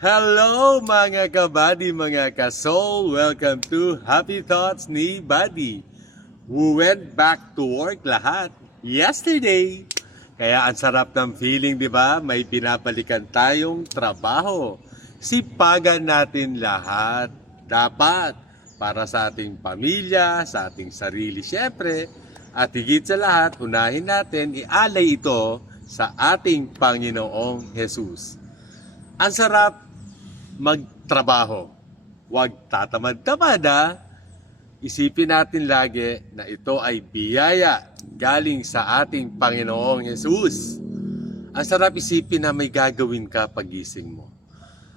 Hello mga kabady, mga kasoul! Welcome to Happy Thoughts ni Buddy. We went back to work lahat yesterday. Kaya ang sarap ng feeling, di ba? May pinapalikan tayong trabaho. Sipagan natin lahat. Dapat para sa ating pamilya, sa ating sarili syempre. At higit sa lahat, unahin natin, ialay ito sa ating Panginoong Jesus. Ang sarap magtrabaho. Huwag tatamad-tamad ha. Isipin natin lagi na ito ay biyaya galing sa ating Panginoong Jesus. Ang sarap isipin na may gagawin ka pagising mo.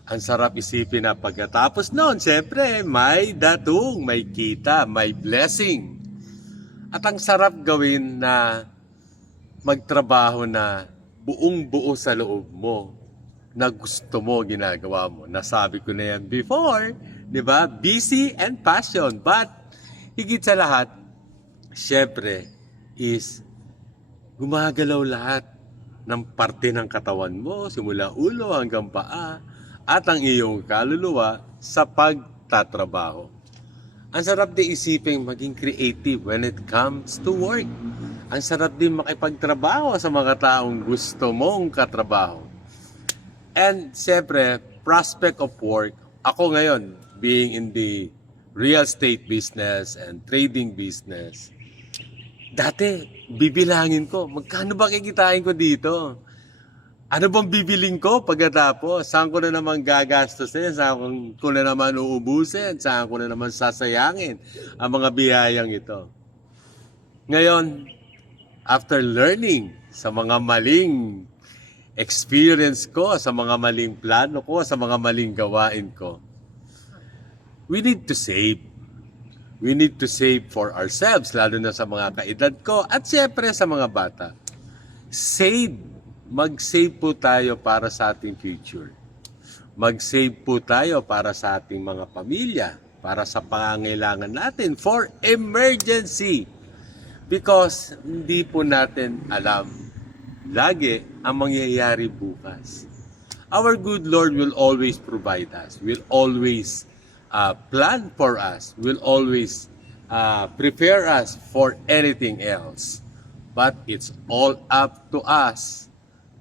Ang sarap isipin na pagkatapos noon, siyempre, may datung, may kita, may blessing. At ang sarap gawin na magtrabaho na buong buo sa loob mo, na gusto mo, ginagawa mo. Nasabi ko na yan before, di ba? Busy and passion. But, higit sa lahat, syempre, is gumagalaw lahat ng parte ng katawan mo, simula ulo hanggang paa, at ang iyong kaluluwa sa pagtatrabaho. Ang sarap din isipin maging creative when it comes to work. Ang sarap din makipagtrabaho sa mga taong gusto mong katrabaho. And siyempre, prospect of work, ako ngayon, being in the real estate business and trading business, dati, bibilangin ko, magkano ba kikitain ko dito? Ano bang bibiling ko pagkatapos? Saan ko na naman gagastusin? Saan ko na naman uubusin? Saan ko na naman sasayangin ang mga biyayang ito? Ngayon, after learning sa mga maling experience ko, sa mga maling plano ko, sa mga maling gawain ko, we need to save. We need to save for ourselves, lalo na sa mga kaedad ko at siyempre sa mga bata. Save. Mag-save po tayo para sa ating future. Mag-save po tayo para sa ating mga pamilya, para sa pangangailangan natin for emergency. Because hindi po natin alam lagi ang mangyayari bukas. Our good Lord will always provide us, will always plan for us, will always prepare us for anything else. But it's all up to us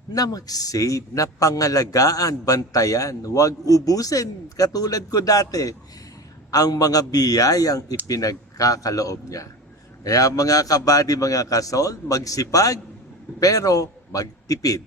na mag-save, na pangalagaan, bantayan, huwag ubusin katulad ko dati ang mga biyayang ipinagkakaloob niya. Kaya mga kabady, mga kasol, magsipag, pero magtipid.